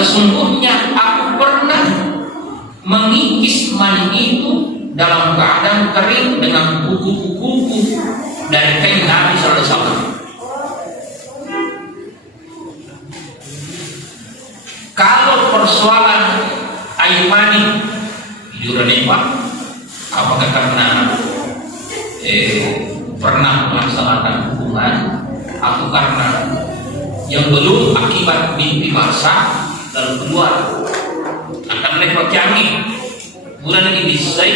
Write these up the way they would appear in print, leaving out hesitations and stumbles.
sesungguhnya aku pernah mengikis mani itu dalam keadaan kering dengan kuku-kuku dari kain Nabi sallallahu alaihi wasallam. Kalau persoalan air mani Pak, apakah karena pernah melaksanakan hubungan atau karena yang belum akibat mimpi basah lalu keluar akan lepas canggih bulan ini bisa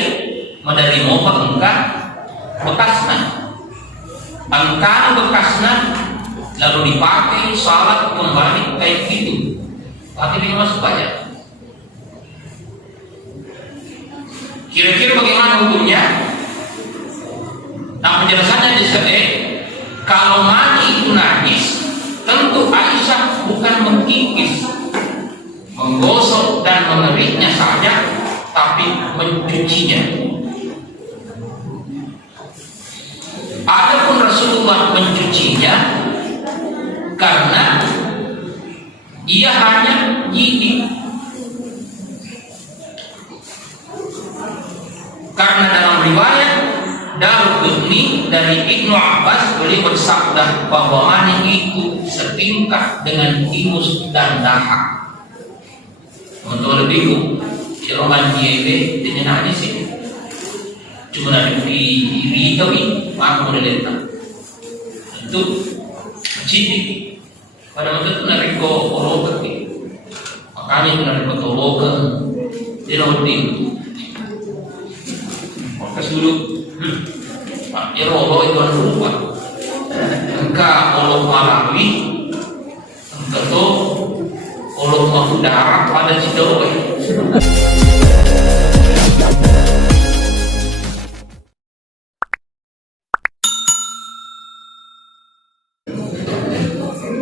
dari momen engkau bekasna angka bekasna lalu dipakai salat kembali kayak gitu, tapi ini masuk aja. Kira-kira bagaimana hukumnya? Nah, penjelasannya di kalau mani itu najis, tentu Aisyah bukan mengkikis, menggosok dan mengeriknya saja, tapi mencucinya. Adapun Rasulullah mencucinya karena ia hanya gigit. Karena dalam riwayat Daruqutni dari Ibnu Abbas beliau bersabda bahwa mani itu setingkat dengan ingus dan dahak. Untuk lebih Jeroman JB dengan hadis ini cuma dari diri tapi aku menelita itu cipi pada waktu itu nariko orokan makanya itu nariko orokan di laut itu kas dulu Pak Rolo itu ada lupa engkau olok malawi engkau tuh olok mau darah pada cidowe.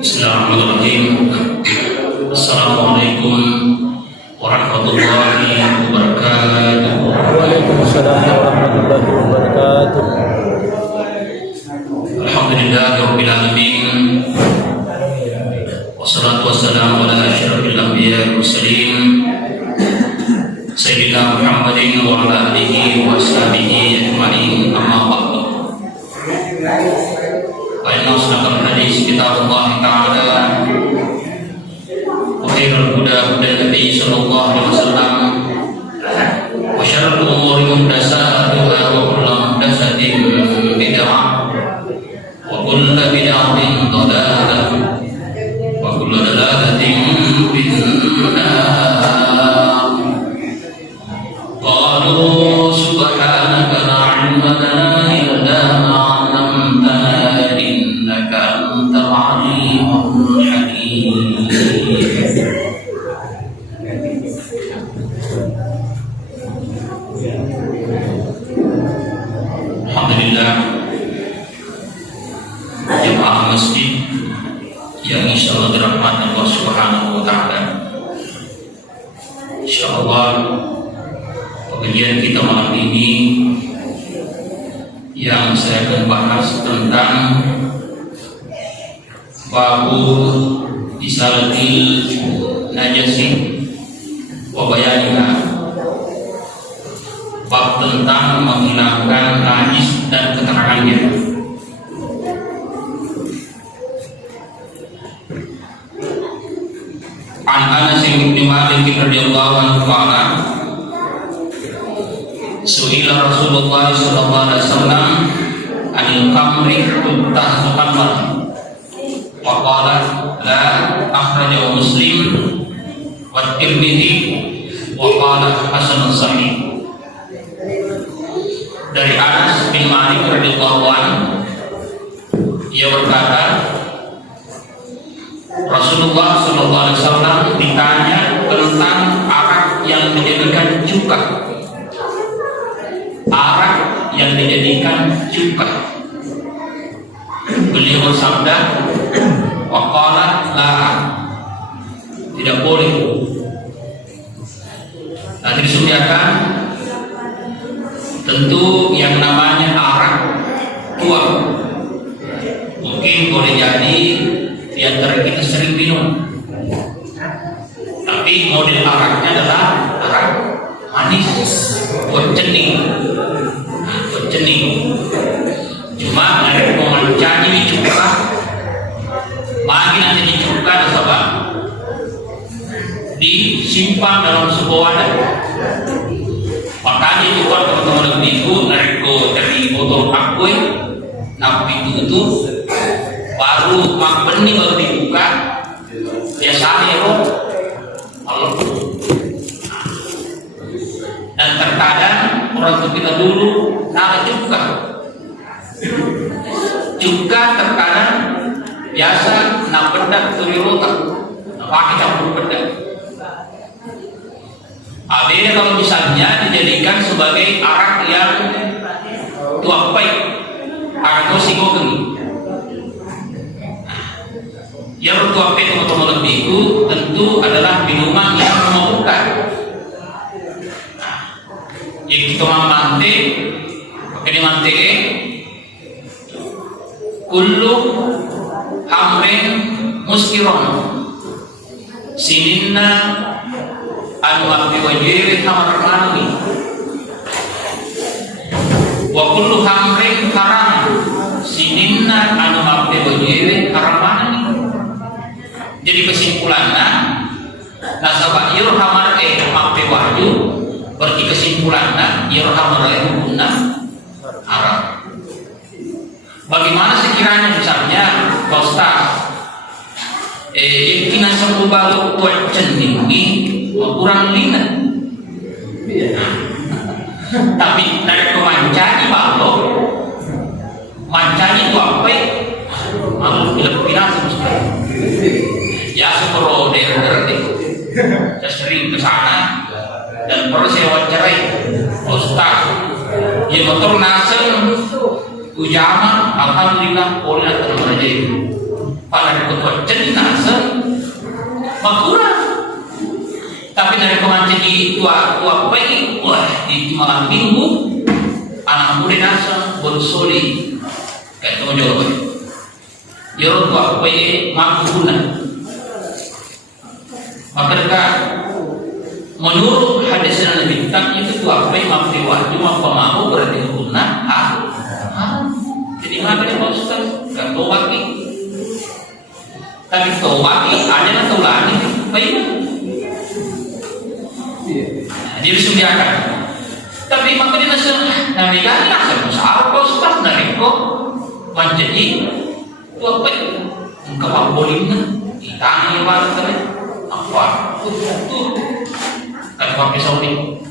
Bismillahirrahmanirrahim. Assalamualaikum warahmatullahi wabarakatuh. Waalaikumsalam warahmatullahi wabarakatuh. Alhamdulillahirabbil alamin. Wassalatu wassalamu ala asyrafil anbiya'i wal mursalin sayyidina Muhammadin wa ala alihi wa sahbihi ajma'in, amma ba'du. Fa inna asdaqal hadits kitabullah ta'ala wa khairul huda huda Nabi sallallahu alaihi wasallam wa syarrul umuri muhdatsatuha wa kullu muhdatsatin bid'ah wa kullu bid'atin dhalalah wa kullu dhalalatin finnar. Qalu subhanaka la 'ilma lana illa ma 'allamtana innaka antal 'alimul hakim. Alhamdulillah, jemaah masjid yang insyaallah dirahmati Allah Subhanahu wa taala. Insyaallah pengajian kita malam ini yang saya akan bahas tentang babu isalatil najasi wa bayaniha, bab tentang menghilangkan najis dan keterangannya. An Anas bin Malik radhiyallahu anhu qala su'ila Rasulullah sallallahu alaihi wasallam anil khamri tuttahal khamr wa qala la akhrajahu Muslim wa Tirmidzi wa qala hasanun sahih. Dari Anas bin Malik radhiyallahu anhu, ia berkata Rasulullah sallallahu alaihi wasallam ditanya tentang arak yang dijadikan cuka. Arak yang dijadikan cuka. Beliau bersabda, waqala la, tidak boleh. Nanti disebutkan tentu yang namanya arak tua mungkin boleh jadi di antara kita sering minum, Tapi model araknya adalah arak manis, buat cening. Buat cening. Cuma ada pemancannya dicuka, magi nanti dicuka sebab disimpan dalam sebuah wadah. Makanya itu kan teman-teman itu nariko dari botol akui, napi itu baru benih baru dibuka, biasanya loh, dan terkadang orang tua kita dulu nala juga terkadang biasa nak pedak turi rotak, pakai campur pedak. Ada kalau misalnya dijadikan sebagai arak yang tuapai, arak singo geni. Yang tuapai teman-teman itu tentu adalah minuman yang memabukkan. Yang kita mamante, pakai mante, kullu hamrin muskiron, sininna anu abdi wajiri kamar mani wa kullu hamrin haram sininna anu abdi wajiri haram mani. Jadi kesimpulannya nasabah irhamar abdi wahyu berarti kesimpulannya irhamar hukumna haram. Bagaimana sekiranya misalnya Pak Ustaz yakinan satu balok tuat cening ini kurang lina, tapi dari pemancanyi balok mancanyi itu apa ya? Malu pilih-pilih ya sepuluh daerah itu saya sering ke sana dan perlu saya wawancarai Ustaz ya motor nasem ujaman alhamdulillah boleh nak terima itu pada ketua cening nasem makurang. Tapi dari pemancing di tua pagi, wah di malam minggu anak muda nasa bersoli kayak teman jawab. Jauh tua pagi mampu guna. Maka menurut hadis Nabi itu tua pagi mampu wajib mampu mau berarti guna. Jadi maka dia mau sekali kan tawaki. Tapi tawaki ada yang tawaki baik. Dia disediakan, tapi maka dia nabi kan nasib besar kau Ustaz nariko menjadi tu apa engkau abolina ditanya banget apa tu kan kau pisau ni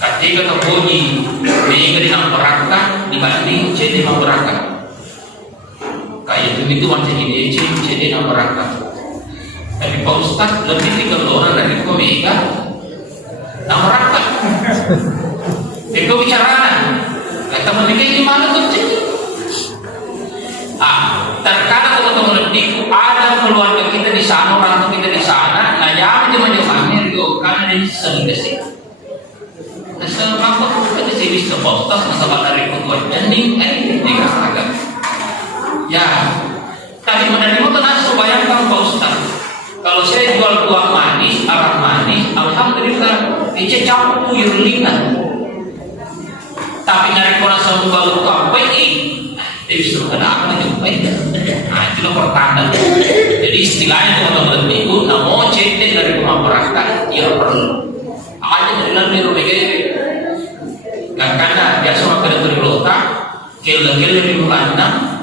ketika kau bunyi dia dengan berakah dibanding jadi berakah kayak itu macam ini jadi dengan berakah. Tapi Pak Ustaz lebih kalau orang dari komika nampak, itu bicara, kata mereka ini mana terjadi? Terkadang teman-teman itu ada keluarga kita di sana, orang tua kita di sana, ngajak jemaah-jemaahnya Rio karena dia sering kesini. Nah, kenapa kita di sini sepostas masalah dari ketua jening, ini agak. Ya, tadi menerima tenang bayangkan Pak Ustaz. Kalau saya jual buah manis, arak manis, alhamdulillah, itu campur yurlina. Tapi dari kolam satu balut apa ini? Itu sudah apa nih? Nah, itulah pertanda. Jadi istilahnya teman-teman itu, namo cetek dari pemaparan ya perlu. Ada dari dalam rumah karena biasa makan dari lota, kele-kele dari mulanya,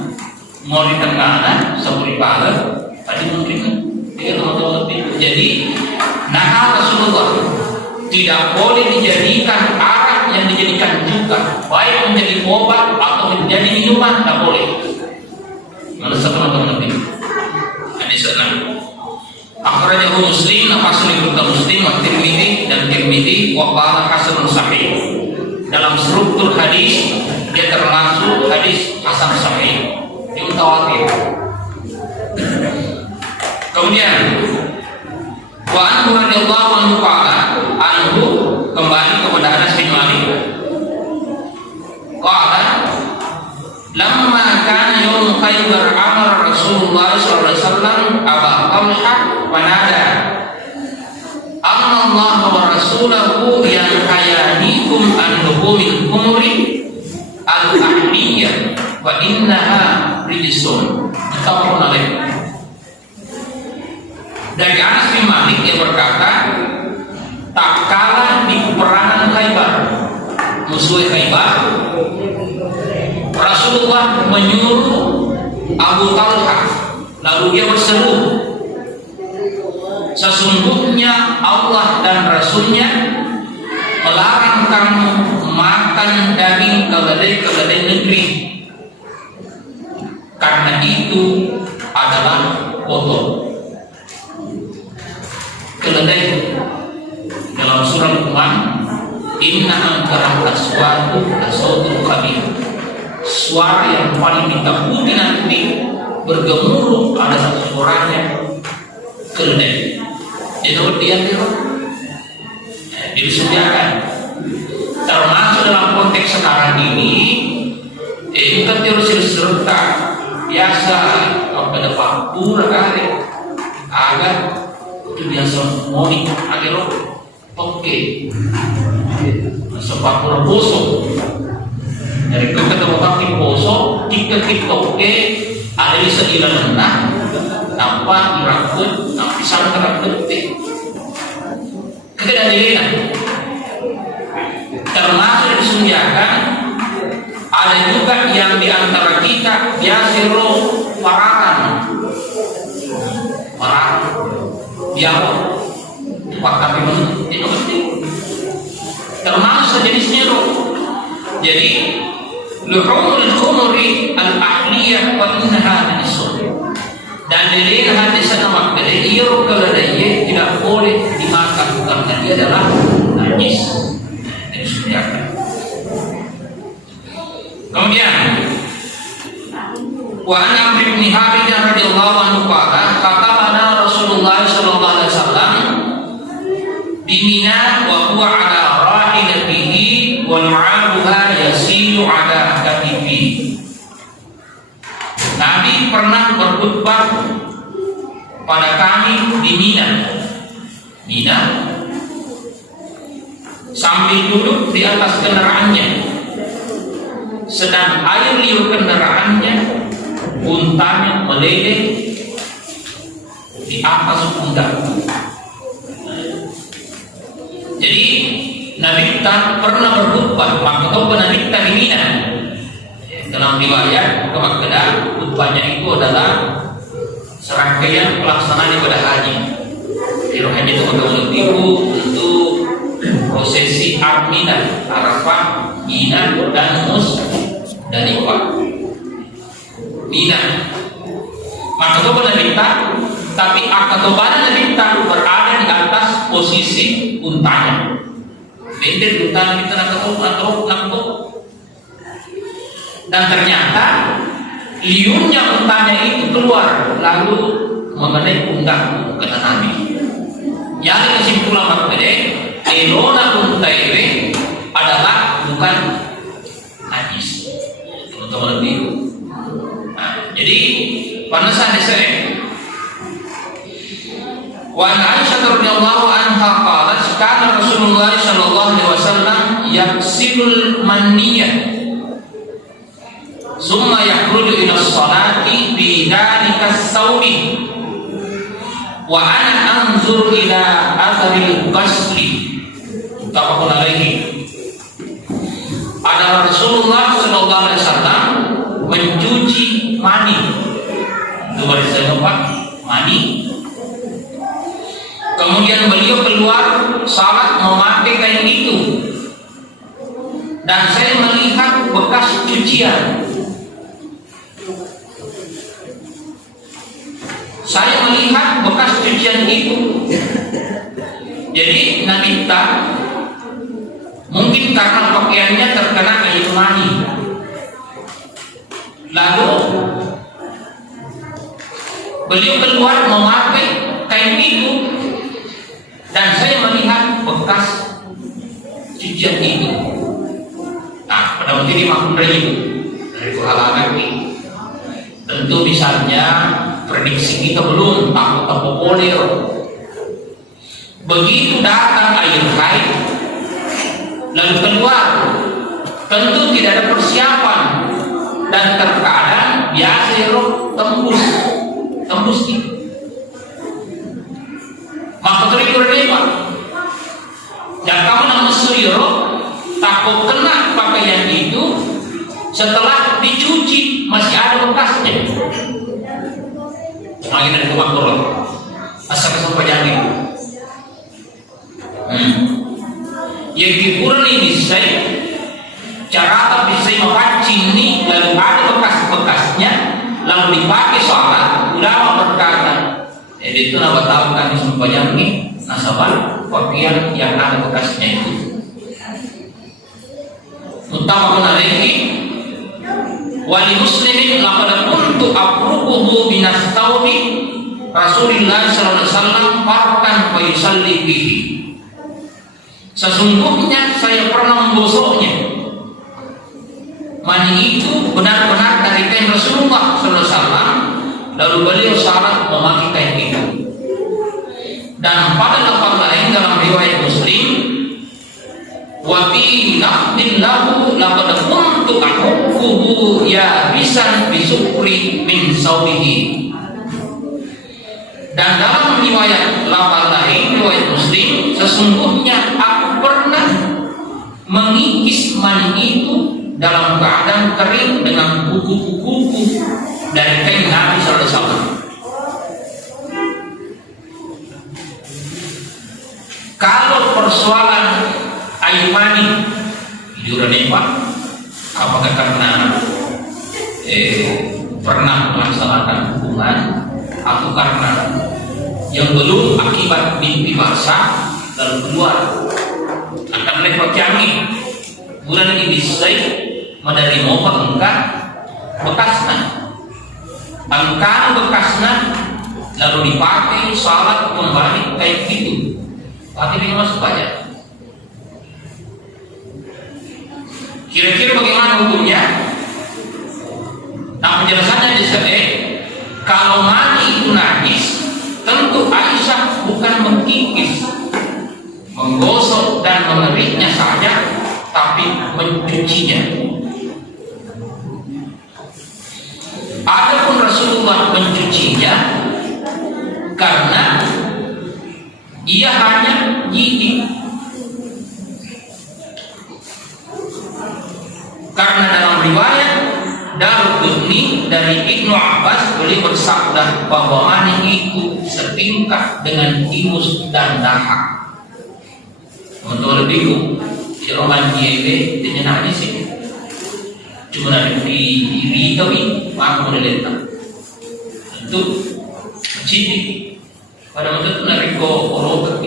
mau di tengah, saburi pagar, tadi mungkin. Jadi nah Rasulullah tidak boleh dijadikan arak yang dijadikan juga baik menjadi obat atau menjadi minuman, tidak boleh. Mana teman-teman ini hadis sana akhrajahu Muslim nafsul ibnu Muslim wa Tirmidzi dan Tirmidzi wa qala hasanun sahih. Dalam struktur hadis dia termasuk hadis hasan sahih, dia mutawatir. Kemudian wa anhu radhiyallahu anhu qala anhu kembali kepada Anas bin Malik qala lamma kana yaum Khaybar amara Rasulullah sallallahu alaihi wasallam Aba Talha wa nada rasulahu yanhayanikum an luhumil khumri al-ahliyah wa innaha rijsun. Muttafaqun alaih. Dari Anas bin Malik yang berkata, tak kalah di peperangan Khaybar, musuh Khaybar, Rasulullah menyuruh Abu Talha, lalu dia berseru, sesungguhnya Allah dan Rasulnya melarang kamu makan daging keledai-keledai negeri, karena itu adalah kotor. Keledai dalam surah Luqman, inna ankaral aswatu lasautul khabir, suara yang paling ditakuti nanti bergemuruh adalah suaranya keledai. Jadi dia disediakan, termasuk dalam konteks sekarang ini, itu kan terus serta biasa pada faktur agar itu biasa moni agak oke sebab poso dari ketemu kaki poso kita oke ada di seiran tanpa dirakut tanpa bisa terakut kita dari termasuk disediakan. Ada juga yang diantara kita biasa parahan biar pakai itu penting, termasuk jenisnya jadi luhumul khumri al-ahliyah wa innaha rijsun. Dan dari hadis nama dari ia keledai tidak boleh dimakan karena dia adalah najis. Ini disediakan. Kemudian wa an Amr bin Haridah radhiyallahu anhu qala qatalana Rasulullah sallallahu alaihi wasallam di Mina wa huwa ala rahilatihi wa nu'abuha yasilu ala katifi. Nabi pernah berkhutbah pada kami di Mina sambil duduk di atas kendaraannya, sedang air liur kendaraannya untanya meleleh di atas pundak. Jadi Nabi kita pernah berkhutbah, maka Nabi kita di Mina. Dalam riwayat kemakeda khutbahnya itu adalah serangkaian pelaksanaan ibadah haji. Ibadah haji itu betul-betul untuk prosesi Arminah, Arafah, Mina dan Musdalifah. Mina. Maka Nabi kita, tapi akatobana Nabi kita berada di atas posisi untanya. Beda unta kita nak dan ternyata liurnya untanya itu keluar lalu mengenai pundak kena Nabi. Yang kesimpulan maknanya elona unta ini adalah bukan najis. Teman-teman lebih. Nah, jadi panasan disini. Wa Aisyah radhiyallahu anha qalat kana Rasulullah sallallahu alaihi wasallam yaksilul maniyah summa yakhruju ila sholati bi dhalika as-sawbi wa ana anzur ila atharil ghasli. Muttafaqun alaihi. Ada Rasulullah sallallahu alaihi wasallam mencuci mani. Itu bahasa apa? Mani. Kemudian beliau keluar salat memakai kain itu, dan saya melihat bekas cucian. Saya melihat bekas cucian itu. Jadi Nabi kita mungkin karena pakaiannya terkena air mani, lalu beliau keluar memakai kain itu, dan saya melihat bekas cucian itu. Nah, pada waktu ini makhluk dari kehalangan ini. Tentu misalnya prediksi kita belum tak populer. Begitu datang air haid lalu keluar, tentu tidak ada persiapan dan terkadang biasa roh tembus itu. Maka terikur lebar. Dan kamu nak mesuyro takut kena pakaian itu setelah dicuci masih ada bekasnya. Lagi dari rumah turun asal sampai jangan. Yang dipurni bisa cara bisa memancing ini lalu ada bekas-bekasnya lalu dipakai sholat. Ulama berkata, jadi itu nama tahu kami sembahyang ini nasabah pakaian yang ada bekasnya itu. Utama menariki wali muslimin laqad kuntu afruquhu minas taubi Rasulullah sallallahu alaihi wasallam farkan wa yusalli bihi. Sesungguhnya saya pernah menggosoknya. Mani itu benar-benar dari kain Rasulullah sallallahu alaihi wasallam, lalu beliau salat memakai kain itu. Dan pada lafaz lain dalam riwayat Muslim, wa fi naqdin lahu laqad kuntu ahukkuhu ya bisan bisukri min saubihi. Dan dalam riwayat lafaz lain riwayat Muslim, sesungguhnya aku pernah mengikis mani itu dalam keadaan kering dengan kuku-kuku dari kain Nabi sallallahu alaihi wasallam. Kalau persoalan air mani juran Pak, apakah karena pernah melaksanakan hubungan atau karena yang belum akibat mimpi basah lalu keluar akan repot kami bulan ini bisa menerima engkau bekasnya lalu dipakai salat kembali kayak gitu. Tapi ini masuk aja. Kira-kira bagaimana hukumnya? Nah, penjelasannya disebut kalau mani itu najis, tentu Aisyah bukan mengkikis, menggosok dan mengeriknya saja, tapi mencucinya. Adapun Rasulullah mencucinya karena ia hanya gigit. Karena dalam riwayat Daruqutni dari Ibnu Abbas beliau bersabda bahwa mani itu setingkat dengan ingus dan dahak. Untuk lebih Roman Jiebe dengan hadis ini cuma ada di diri tapi aku melihat tentu cilik pada waktu itu nariko orokan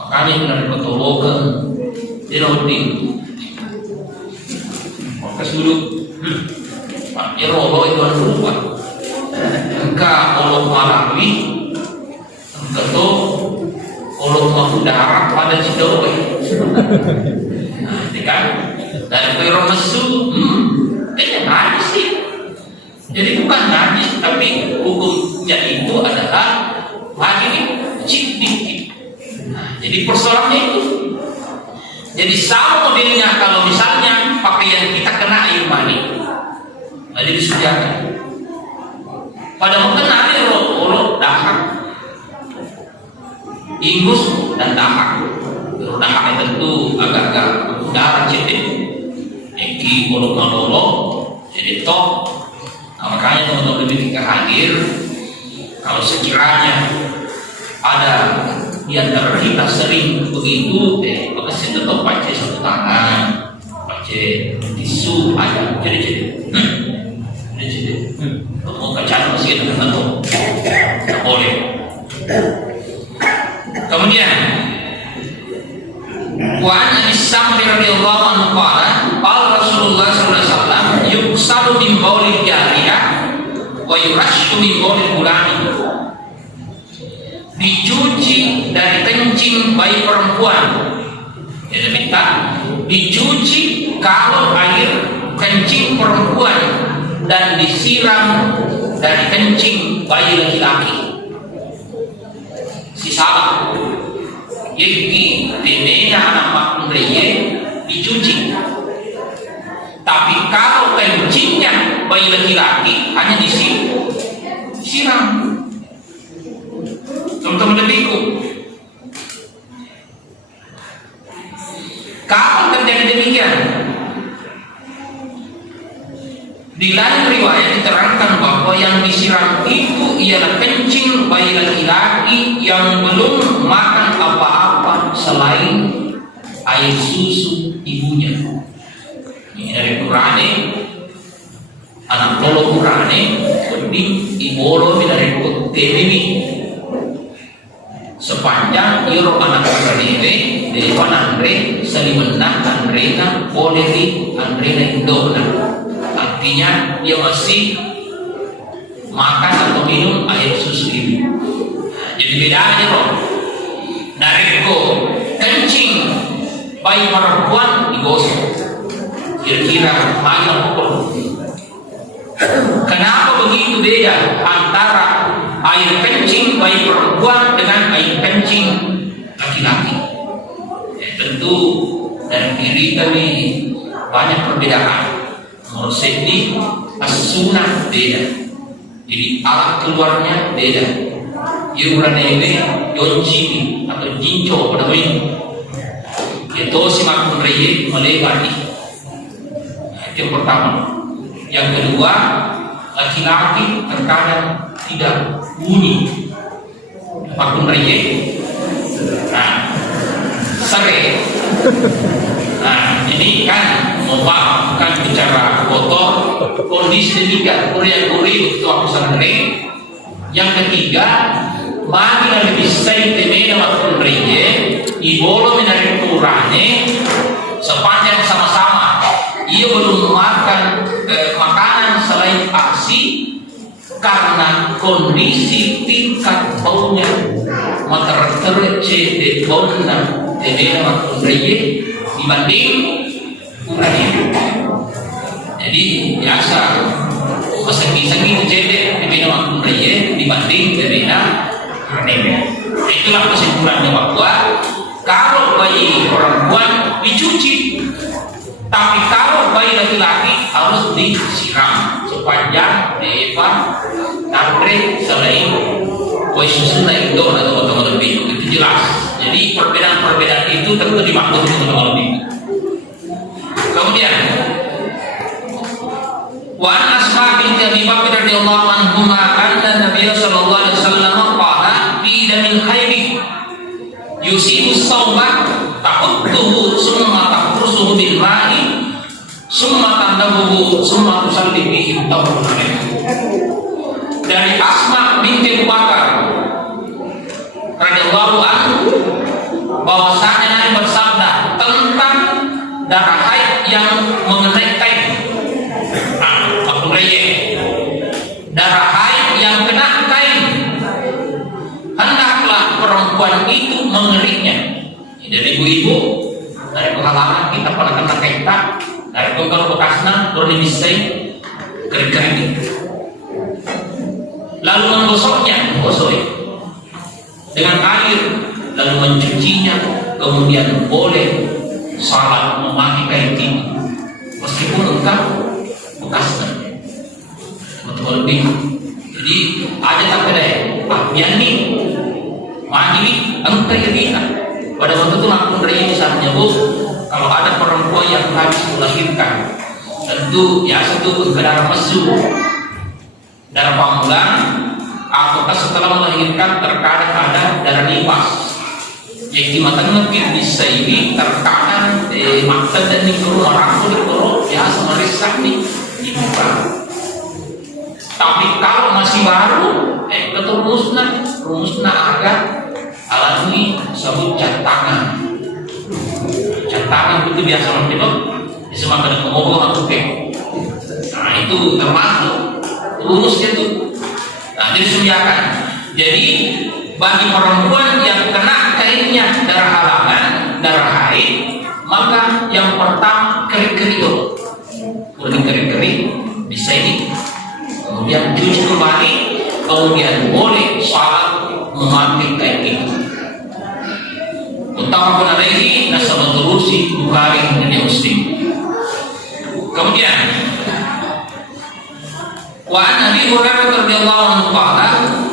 makanya nariko tolokan dia nanti fokus dulu Pak Rolo itu ada lupa engkau olok malawi engkau tuh olok waktu darah pada cidowe nanti kan dari Pero Mesu ini najis sih jadi bukan najis tapi hukumnya itu adalah lagi cipik. Nah, jadi persoalannya itu. Jadi sama modelnya kalau misalnya pakaian kita kena air mani, jadi disediakan. Pada mengenai roh dahak, ingus dan dahak. Roh dahak tentu agak-agak darah cipik. Eki olok-olok, jadi toh. Nah, makanya teman-teman lebih hadir. Kalau sekiranya ada di antara kita sering begitu, pasti tetap pakai satu tangan, pakai tisu aja, jadi, mau kacang masih kita tentu, tak boleh. Kemudian, Wan Abi Samri radhiyallahu anhu qala Rasulullah sallallahu alaihi wasallam yuksalu min baulil jariyah wa yurashu min baulil gulami. Dicuci dari kencing bayi perempuan. Jadi minta dicuci kalau air kencing perempuan dan disiram dari kencing bayi laki-laki. Si salah. Yeki temena anak makun reye dicuci. Tapi kalau kencingnya bayi laki-laki hanya disiram. Teman-teman lebihku. Kapan terjadi demikian? Di lain riwayat diterangkan bahwa yang disiram itu ialah kencing bayi laki-laki yang belum makan apa-apa selain air susu ibunya. Ini dari Qur'ane, anak tolo Qur'ane, di ibolo dari TV. Sepanjang iro anak Qur'ane, dewan Andre, salimenah Andrena, Poleri, Andrena Indona. Artinya dia masih makan atau minum air susu ibu. Jadi bedanya loh. Nareko kencing bayi perempuan digosok. Kira-kira mana pokok? Kenapa begitu beda antara air kencing bayi perempuan dengan air kencing laki-laki? Tentu dari diri kami banyak perbedaan. Menurut Sydney, as-sunnah beda. Jadi alat keluarnya beda. Yuran ini yonci atau jinco pada ini. Itu si makun reye melegati. Itu yang pertama. Yang kedua, laki-laki terkadang tidak bunyi makun reye. Nah, sere. Nah, ini kan bukan bicara kotor, kondisi demikian, kuri untuk aku sendiri. Yang ketiga, mana lebih say temena makun reye, ibolo menarik kurane, sepanjang sama-sama, ia belum makan makanan selain ASI karena kondisi tingkat baunya maka tercede de bonna temena makun reye dibanding kurang. Jadi biasa segi-segi cedek temena makun reye dibanding temena kurang. Itulah kesimpulannya bahwa kalau bayi perempuan dicuci, tapi kalau bayi laki-laki harus disiram sepanjang Eva Andre selain kue susu naik dong atau teman-teman lebih itu jelas. Jadi perbedaan-perbedaan itu tentu dimaklumi teman-teman lebih. Kemudian Wan Asma binti Abi Bakar radhiyallahu anhuma anna Nabiy sallallahu alaihi wasallam qala fi damil haidi yusibu sawma tahudduhu summa tahrusuhu bil ma'i summa tandabuhu summa tusalli bihi tawbun. Dari Asma binti Abu Bakar radhiyallahu anhu bahwasanya Nabi bersabda tentang darah haid yang mengenai kain. Darah haid yang kena kain, hendaklah perempuan itu mengeriknya. Dari ibu-ibu, dari pengalaman kita pada kena kaita, dari kalau bekasnya perlu dimisai kering-kering. Lalu menggosoknya, gosok dengan air, lalu mencucinya, kemudian boleh salat memakai kain ini, meskipun engkau bekasnya. Lebih. Jadi ada tak kedai yang ini mandi entah kita pada waktu itu langsung dari misalnya bu, kalau ada perempuan yang habis melahirkan tentu ya satu darah mesum, darah panggang, ataukah setelah melahirkan terkadang ada darah nifas yang di matanya bisa ini terkadang mata dan di rumah aku di ya sama risak nih dibuka. Tapi kalau masih baru, betul rumusna agak alat ini disebut cat tangan. Cat tangan itu biasa orang itu disemakan dengan ngomong atau pek. Nah itu termasuk rumusnya itu. Nah jadi disediakan. Jadi bagi perempuan yang kena kainnya darah halangan, darah haid, maka yang pertama kering-kering dulu. Udah kering-kering bisa ini. Kemudian cuci kembali, kemudian boleh salat memakai kain itu. Muttafaqun alaihi, nasabah turusi Bukhari dan Muslim. Kemudian wa an Abi Hurairah radhiyallahu anhu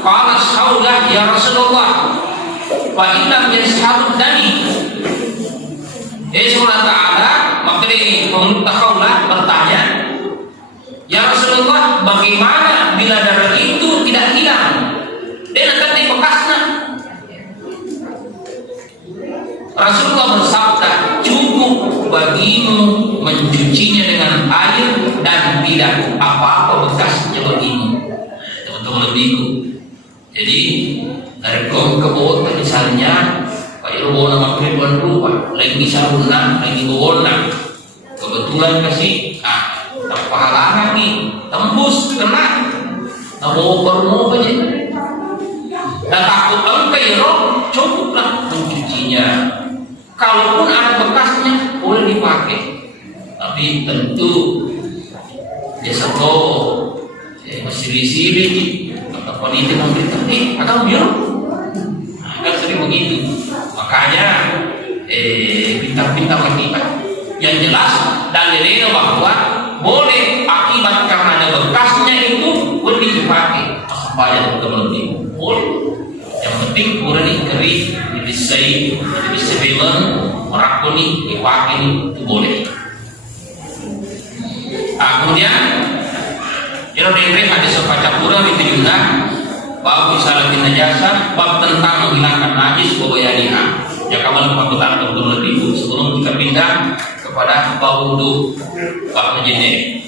qala Saulah ya Rasulullah fa inna yashhadu dani. Allah Ta'ala makri penghulu Khawlah bertanya, ya Rasulullah, bagaimana bila darah itu tidak hilang? Dia akan bekasnya. Rasulullah bersabda, cukup bagimu mencucinya dengan air dan tidak apa-apa bekasnya bagimu. Teman-teman lebihku. Jadi dari kaum kebot misalnya, kayak bawa nama keribuan rupa, lagi saruna, lagi bawa kebetulan kasih, tanpa halangan nih, tembus, kena, mau bermu aja. Dan takut engkau roh, cukuplah mencucinya. Kalaupun ada bekasnya, boleh dipakai. Tapi tentu dia satu masih siri atau politik memberikan, atau biar, kan sering begitu. Makanya pintar-pintar kita. Yang jelas dalilnya bahwa boleh akibat karena ada bekasnya itu boleh dipakai supaya teman-teman boleh. Yang penting boleh kering, disebelin, merakuni, dipakai itu boleh. Kemudian yang dari hadis Sofacapura itu juga bab salatin najasa, bab tentang menghilangkan najis wabayaniha. Ya kawan pengetahuan dokter lebih sebelum kita pindah kepada bab wudu, bab menjadi.